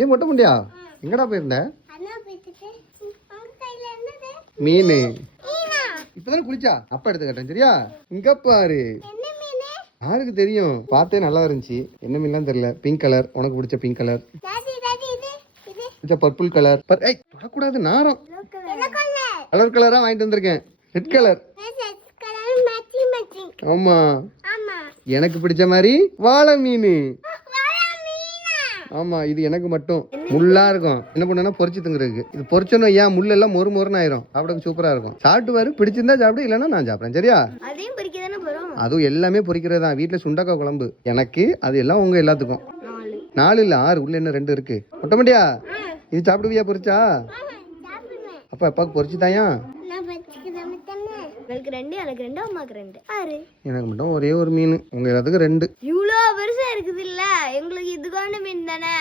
ஏன் மொட்டை முடியா எங்கடா போயிருந்த? மீன் இப்பதானே குளிச்சா? அப்பா எடுத்து கேட்டேன் சரியா? இங்க பாரு. யாருக்கு தெரியும்? பார்த்தே நல்லா இருந்துச்சு. என்ன மீன்லாம் தெரியல. பிங்க் கலர், உனக்கு பிடிச்ச பிங்க் கலர், பர்பிள் கலர். தொடக்கூடாது நாரம். கலர் கலரா வாங்கிட்டு வந்திருக்கேன். Red colour. ஆமா எனக்கு பிடிச்ச மாதிரி வாழை மீன். ஆமா இது எனக்கு மட்டும் முள்ளா இருக்கும். என்ன பண்ணா பொரிச்சு திங்குறதுக்கு. இது பொரிச்சோன்னு ஏன் முள்ளு எல்லாம் மொறு மொறுன்னு ஆயிரும். சாப்பிட சூப்பரா இருக்கும். சாப்பிட்டு பாரு, பிடிச்சிருந்தா சாப்பிடு, இல்லன்னா நான் சாப்பிடுறேன் சரியா? அதுவும் எல்லாமே பொரிக்கிறதா. வீட்டுல சுண்டக்காய் குழம்பு எனக்கு, அது எல்லாம் உங்க எல்லாத்துக்கும். 4 இல்ல 6, உள்ள என்ன 2 இருக்கு. மொட்டமட்டியா இது சாப்பிடுவியா பொரிச்சா? அப்பா அப்பாவுக்கு பொரிச்சு தாயா? எனக்கு மட்டும் ஒரே ஒரு மீன், உங்க எல்லாத்துக்கும் 2. இவ்வளவு பெருசா இருக்குது இல்ல, எங்களுக்கு இதுக்கான மீன் தானே.